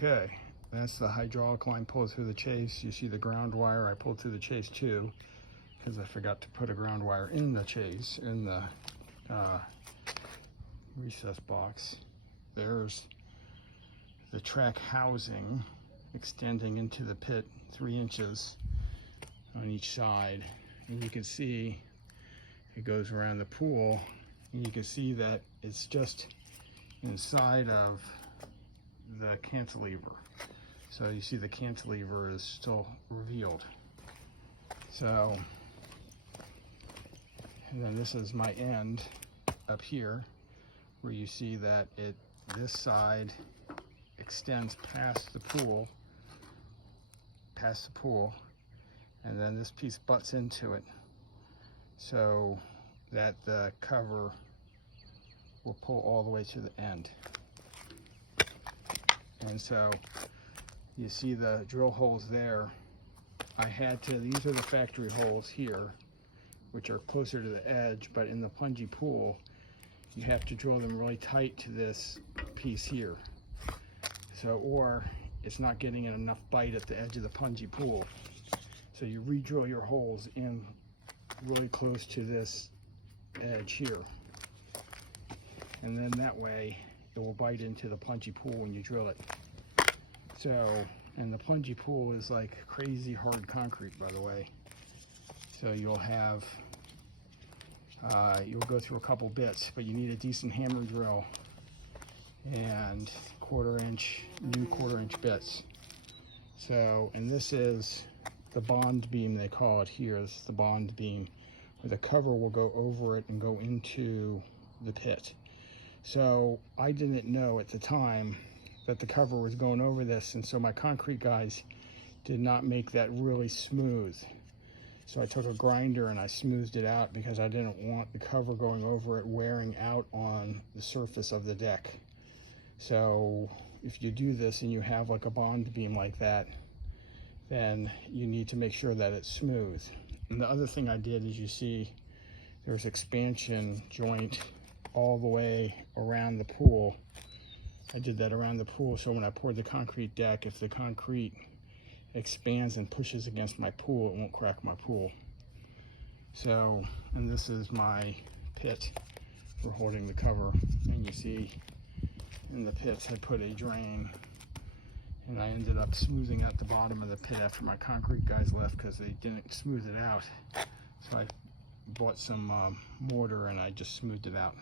Okay, that's the hydraulic line pulled through the chase. You see the ground wire I pulled through the chase too, because I forgot to put a ground wire in the chase, in the recess box. There's the track housing extending into the pit 3 inches on each side. And you can see it goes around the pool, and you can see that it's just inside of the cantilever. So you see the cantilever is still revealed. So, and then this is my end up here, where you see that this side extends past the pool, and then this piece butts into it, so that the cover will pull all the way to the end. And so you see the drill holes there. These are the factory holes here, which are closer to the edge, but in the Plungie pool, you have to drill them really tight to this piece here. So, or it's not getting enough bite at the edge of the Plungie pool. So you re-drill your holes in really close to this edge here. And then that way it will bite into the Plungie pool when you drill it. So, and the Plungie pool is like crazy hard concrete, by the way. So you'll have, you'll go through a couple bits, but you need a decent hammer drill and new quarter inch bits. So, and this is the bond beam, they call it here. This is the bond beam, where the cover will go over it and go into the pit. So I didn't know at the time that the cover was going over this, and so my concrete guys did not make that really smooth. So I took a grinder and I smoothed it out, because I didn't want the cover going over it wearing out on the surface of the deck. So if you do this and you have like a bond beam like that, then you need to make sure that it's smooth. And the other thing I did is, you see there's expansion joint all the way around the pool. I did that around the pool, so when I poured the concrete deck, if the concrete expands and pushes against my pool, it won't crack my pool. So, and this is my pit for holding the cover. And you see in the pits I put a drain, and I ended up smoothing out the bottom of the pit after my concrete guys left, because they didn't smooth it out. So I bought some mortar and I just smoothed it out.